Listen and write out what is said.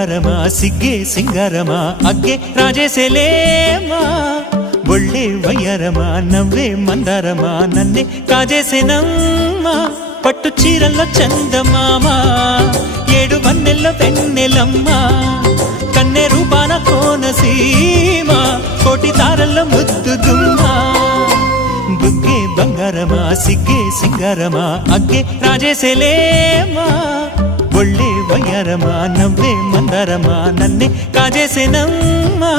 బంగారమా సిగ్గే సింగారమా అగ్గే రాజేసేలేమా ఒళ్ళే వయ్యారమా నవ్వే మందారమా నన్నే కాజేసేనమ్మా పట్టు చీరల్లో చందమామా ఏడు వన్నెల్లో వెన్నెలమ్మా కన్నె రూపాన కోనసీమ కోటి తారల్లో ముద్దుదుమ్మా బుగ్గే బంగారమా సిగ్గే సింగారమా అగ్గే రాజేసేలేమా ఒళ్ళే వయ్యారమా నవ్వే మందారమా నన్నే కాజేసేనమ్మా